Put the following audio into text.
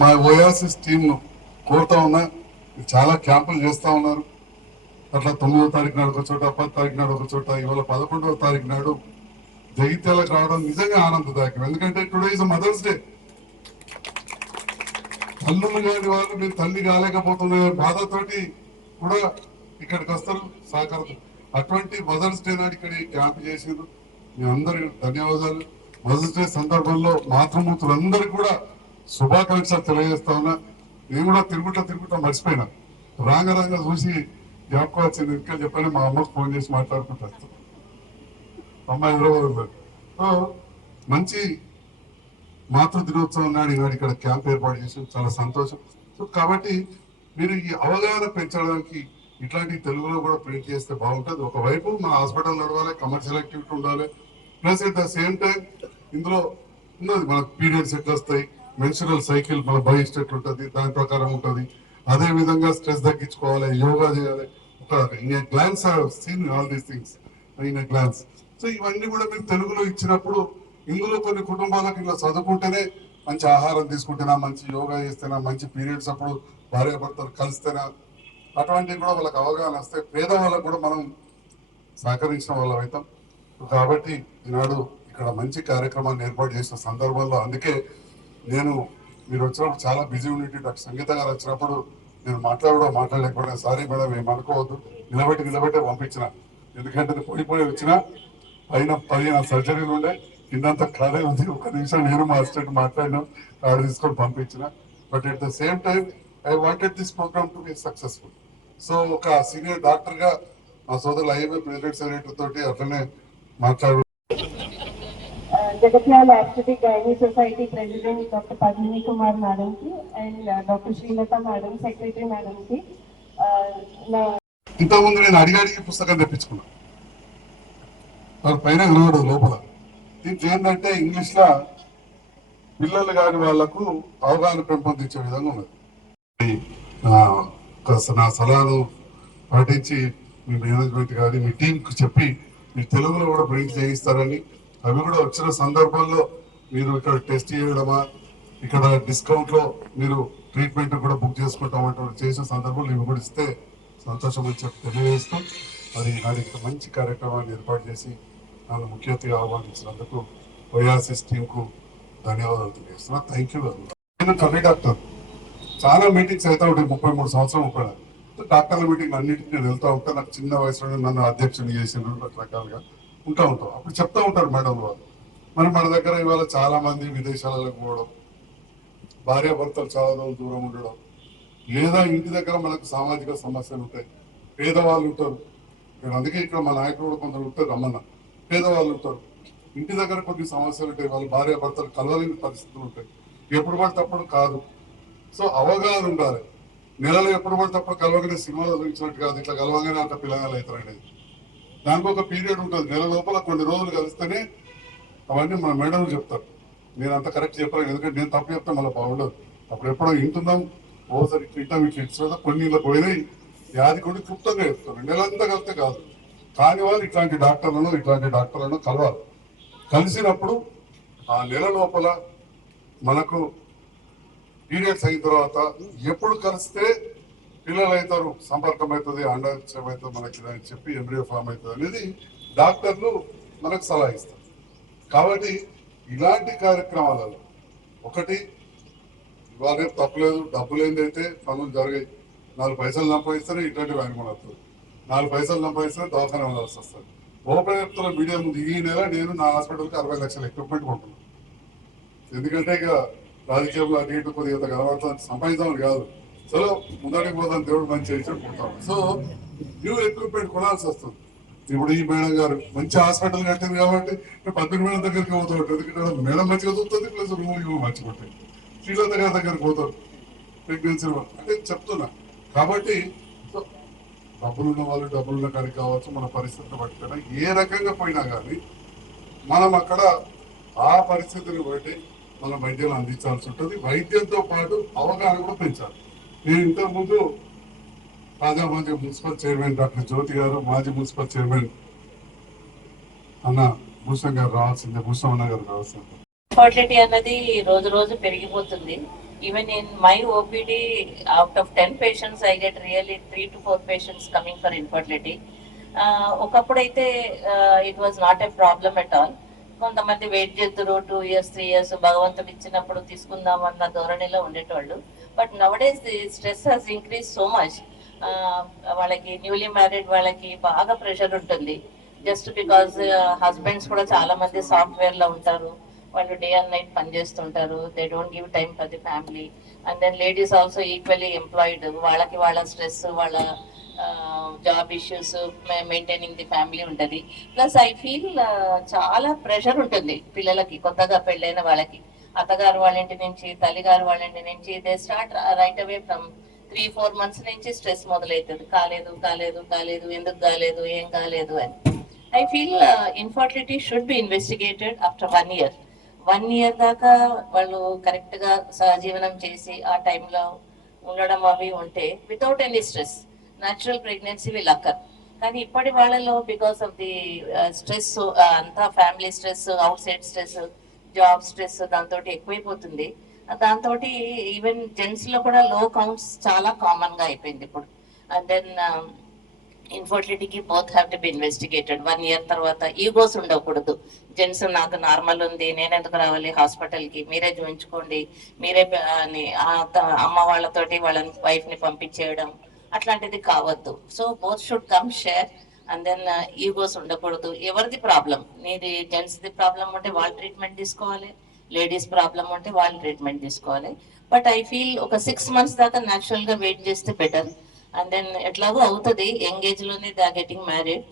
మా ఓయాసిస్ టీంను కోరుతా ఉన్నా, చాలా క్యాంపులు చేస్తూ ఉన్నారు. అట్లా 9వ తారీఖు నాడు ఒక చోట, 10వ తారీఖు నాడు ఒక చోట, ఇవాళ 11వ తారీఖు నాడు జగిత్యాలకు రావడం నిజంగా ఆనందదాయకం. ఎందుకంటే టుడే ఇస్ మదర్స్ డే. తల్లులు కాని వాళ్ళు మీరు తల్లి కాలేకపోతున్న బాధతోటి కూడా ఇక్కడికి వస్తారు సహకారం. అటువంటి మదర్స్ డే నాడు ఇక్కడ క్యాంప్ చేసేది మీ అందరికి ధన్యవాదాలు. మదర్స్ డే సందర్భంలో మాతృమూర్తులందరికీ కూడా శుభాకాంక్షలు తెలియజేస్తా ఉన్నా. నేను కూడా తిరుగుతా మర్చిపోయినా, రాంగ చూసి జ్ఞాపకం వచ్చింది. ఇంకా చెప్పాను, మా అమ్మకు ఫోన్ చేసి మాట్లాడుకుంటా. అమ్మ హైదరాబాద్ సో మంచి మాతృ దినోత్సవం నాడు ఈనాడు ఇక్కడ క్యాంప్ ఏర్పాటు చేసి చాలా సంతోషం. సో కాబట్టి మీరు ఈ అవగాహన పెంచడానికి ఇట్లాంటి తెలుగులో కూడా ప్రింట్ చేస్తే బాగుంటుంది. ఒకవైపు మన హాస్పిటల్ నడవాలి, కమర్షియల్ యాక్టివిటీ ఉండాలి, plus at the same time ఇందులో ఉన్నది మన పీరియడ్స్ ఎట్లా వస్తాయి, మెన్సురల్ సైకిల్ మన బహిష్ట ఎట్లా ఉంటుంది, దాని ప్రకారం ఉంటుంది. అదే విధంగా స్ట్రెస్ తగ్గించుకోవాలి, యోగా చేయాలి. ఒక in a glance seen all these things in a glance. So ఇవన్నీ కూడా మీరు తెలుగులో ఇచ్చినప్పుడు ఇందులో కొన్ని కుటుంబాలకు ఇలా చదువుకుంటేనే మంచి ఆహారం తీసుకుంటేనా, మంచి యోగా చేస్తేనా, మంచి పీరియడ్స్ అప్పుడు భార్యాభర్తలు కలిస్తేనా, అటువంటివి కూడా వాళ్ళకి అవగాహన వస్తే పేదవాళ్ళకు కూడా మనం సహకరించిన వాళ్ళం అవుతాం. కాబట్టి ఈనాడు ఇక్కడ మంచి కార్యక్రమాన్ని ఏర్పాటు చేసిన సందర్భంలో, అందుకే నేను మీరు వచ్చినప్పుడు చాలా బిజీ ఉండి డాక్టర్ సంగీత గారు వచ్చినప్పుడు నేను మాట్లాడలేకపోయినా, సారీ మేడం ఏమనుకోవద్దు, నిలబెట్టే పంపించిన. ఎందుకంటే పోయి వచ్చినా పైన 15 సర్జరీలు ఉండే, కిందంత ఖాళీ ఉంది. ఒక నిమిషం నేను మా అసిస్టెంట్ మాట్లాడినా, ఆడ తీసుకొని పంపించిన. But at the same time I wanted this programme to be successful. So ఒక సీనియర్ డాక్టర్ గా మా సోదరులు ఐఏబీ ప్రెసిడెంట్ సెక్రటరీ తోటి అట్లనే మాట్లాడు. Jagtial orthopaedic gynae society president doctor Padmini Kumar madam కి and doctor Srilatha madam secretary madam కి ఇంతకుముందు నేను అడిగి పుస్తకం తెప్పించుకున్నా, వాళ్ళ పైన కనబడదు లోపల. దీనికి ఏంటంటే ఇంగ్లీష్ లా పిల్లలు కాని వాళ్లకు అవగాహన పెంపొందించే విధంగా ఉన్నది. నా సలహాను పాటించి మీ మేనేజ్మెంట్ కానీ మీ టీంకి చెప్పి మీరు తెలుగులో కూడా ప్రింట్ చేయిస్తారని, అవి కూడా వచ్చిన సందర్భంలో మీరు ఇక్కడ టెస్ట్ చేయడమా, ఇక్కడ డిస్కౌంట్ లో మీరు ట్రీట్మెంట్ కూడా బుక్ చేసుకుంటామంటే చేసిన సందర్భంలో ఇవి కూడా ఇస్తే సంతోషం అని చెప్పి తెలియజేస్తూ, అది నాది మంచి కార్యక్రమాన్ని ఏర్పాటు చేసి నన్ను ముఖ్య అతిథిగా ఆహ్వానించినందుకు ఓయాసిస్ టీంకు ధన్యవాదాలు తెలియజేస్తున్నా. Thank you. నేను కవి డాక్టర్, చాలా మీటింగ్స్ అయితే ఉంటాయి, 33 సంవత్సరాలు 30 డాక్టర్ల మీటింగ్ అన్నింటికి నేను వెళ్తూ ఉంటాను. నాకు చిన్న వయసులో నన్ను అధ్యక్షుని చేసిన రకరకాలుగా ఉంటాం. అప్పుడు చెప్తా ఉంటారు మేడం వాళ్ళు. మరి మన దగ్గర ఇవాళ చాలా మంది విదేశాలకు పోవడం, భార్యాభర్తలు చాలా దూరం ఉండడం, లేదా ఇంటి దగ్గర మనకు సామాజిక సమస్యలు ఉంటాయి, పేదవాళ్ళు ఉంటారు. అందుకే ఇక్కడ మా నాయకుడు కూడా కొందరు ఉంటారు, రమ్మన్న పేదవాళ్ళు ఉంటారు, ఇంటి దగ్గర కొన్ని సమస్యలు ఉంటాయి, వాళ్ళు భార్యాభర్తలు కలవలేని పరిస్థితులు ఉంటాయి, ఎప్పుడు పడితే అప్పుడు కాదు. సో అవగాహన ఉండాలి. నెలలో ఎప్పుడు పడితే అప్పుడు కలవగానే సినిమాలో చూపించినట్టు కాదు, ఇట్లా కలవగానే అంత పిల్లగాలు అవుతారు అనేది. దానికి ఒక పీరియడ్ ఉంటుంది, నెల లోపల కొన్ని రోజులు కలిస్తేనే అవన్నీ మన మేడం చెప్తారు. నేను అంత కరెక్ట్ చెప్పాను, ఎందుకంటే నేను తప్పు చెప్తాను మళ్ళీ బాగుండదు. అప్పుడు ఎప్పుడో ఇంటున్నాం, ఓసారి ఇట్లా ఇట్లా కొన్ని ఇలా పోయినాయి, వ్యాధి కొన్ని క్లుప్తంగా చెప్తాను. నెలంతా కలిస్తే కాదు, కాని వాళ్ళు ఇట్లాంటి డాక్టర్లను కలవాలి. కలిసినప్పుడు ఆ నెల లోపల మనకు పీరియడ్స్ అయిన తర్వాత ఎప్పుడు కలిస్తే పిల్లలు అవుతారు, సంపర్కం అవుతుంది, అండాశయం అవుతుంది మనకి అని చెప్పి ఎంబ్రియో ఫామ్ అవుతుంది అనేది డాక్టర్లు మనకు సలహా ఇస్తారు. కాబట్టి ఇలాంటి కార్యక్రమాలలో ఒకటి ఇవాళ తప్పలేదు, డబ్బులు ఏందైతే పనులు జరిగాయి, 4 పైసలు సంపాదిస్తేనే ఇట్లాంటి వ్యాయామం అవుతుంది, 4 పైసలు సంపాదిస్తేనే దవాఖాన వెళ్ళాల్సి వస్తుంది. ఓపెన్ చెప్తున్న మీడియా ముందు ఈ నెల నేను నా హాస్పిటల్కి 60 లక్షల ఎక్విప్మెంట్ కొంటున్నాను. ఎందుకంటే ఇక రాజకీయంలో అటు ఇటు కొద్దిగా కనబడుతుంది, సంపాదించామని కాదు, చలో ముందడికి పోతాను, దేవుడు మంచి చేసి పోతాను. సో న్యూ ఎక్విప్మెంట్ కొనాల్సి వస్తుంది. ఇప్పుడు ఈ మేడం గారు మంచి హాస్పిటల్ కట్టింది కాబట్టి పద్మిని మేడం దగ్గరికి పోతాడు, ఎందుకంటే మేడం మంచిగా చూస్తుంది, ప్లస్ రూమ్ మంచిగా ఉంటాయి. శ్రీలత గారి దగ్గరికి పోతాడు, ప్రెగ్నెన్సీ అంటే చెప్తున్నా. కాబట్టి డబ్బులున్న వాళ్ళు డబ్బులున్న కాడికి కావచ్చు, మన పరిస్థితిని బట్టి ఏ రకంగా పోయినా కానీ మనం అక్కడ ఆ పరిస్థితిని బట్టి మనం వైద్యం అందించాల్సి ఉంటుంది. వైద్యంతో పాటు అవగాహన కూడా పెంచాలి. నేను ఇంతకుముందు తాజా మాజీ మున్సిపల్ చైర్మన్ డాక్టర్ జ్యోతి గారు, మాజీ మున్సిపల్ చైర్మన్ అన్న భూషణ్ గారు రావాల్సిందే, భూషణ్ అన్న గారు రావాల్సిందే. ఫర్టిలిటీ అన్నది రోజు రోజు పెరిగిపోతుంది. Even in my OPD, out of 10 patients, I get really 3 to 4 patients coming for infertility. ఒకప్పుడైతే it was not a problem at all. కొంతమంది వెయిట్ చేద్దరు 2 years 3 years భగవంతుడు ఇచ్చినప్పుడు తీసుకుందాం అన్న ధోరణిలో ఉండేటోళ్ళు. But nowadays the stress has increase so much. వాళ్ళకి న్యూలీ మ్యారీడ్ వాళ్ళకి బాగా ప్రెషర్ ఉంటుంది. జస్ట్ బికాజ్ హస్బెండ్స్ కూడా చాలా మంది సాఫ్ట్వేర్ లో ఉంటారు, వాళ్ళు డే అండ్ నైట్ పనిచేస్తుంటారు, they don't give time for the family. And then ladies also equally employed, వాళ్ళకి వాళ్ళ స్ట్రెస్, వాళ్ళ job issues, maintaining the family ఉంటుంది. ప్లస్ ఐ ఫీల్ చాలా ప్రెషర్ ఉంటుంది పిల్లలకి, కొత్తగా పెళ్ళైన వాళ్ళకి. అత్తగారు వాళ్ళ ఇంటి నుంచి, తల్లిగారు వాళ్ళ ఇంటి నుంచి they start right away from 3-4 months నుంచి స్ట్రెస్ మొదలవుతుంది. కాలేదు కాలేదు కాలేదు, ఎందుకు కాలేదు, ఏం కాలేదు అని. I feel infertility should be investigated after 1 year. 1 year దాకా వాళ్ళు కరెక్ట్ గా సహజీవనం చేసి ఆ టైంలో ఉండడం అవి ఉంటే without any stress natural pregnancy will అక్కర్. కానీ ఇప్పటి వాళ్ళలో బికాస్ ఆఫ్ ది స్ట్రెస్, అంతా family stress, out side stress, job stress దాంతో ఎక్కువైపోతుంది. దాంతో ఈవెన్ జెంట్స్ లో కూడా లో కౌంట్స్ చాలా కామన్ గా అయిపోయింది ఇప్పుడు. అండ్ దెన్ ఇన్ఫర్టిలిటీకి both have to be investigated. 1 year తర్వాత ఈగోస్ ఉండకూడదు. జెంట్స్ నాకు నార్మల్ ఉంది, నేను ఎందుకు రావాలి హాస్పిటల్కి, మీరే చూపించుకోండి, మీరే అని అమ్మ వాళ్ళతోటి వాళ్ళ వైఫ్ ని పంపించేయడం అట్లాంటిది కావద్దు. So both should come share. And then egos ఉండకూడదు. ఎవరిది ప్రాబ్లం, నీది జెంట్స్ ది ప్రాబ్లం ఉంటే వాళ్ళు ట్రీట్మెంట్ తీసుకోవాలి, లేడీస్ ప్రాబ్లం ఉంటే వాళ్ళు ట్రీట్మెంట్ తీసుకోవాలి. బట్ ఐ ఫీల్ ఒక 6 months దాకా న్యాచురల్ గా వెయిట్ చేస్తే బెటర్. అండ్ దెన్ ఎట్లాగో అవుతుంది, యంగ్ ఏజ్ లోనే దే ఆర్ గెటింగ్ మ్యారీడ్.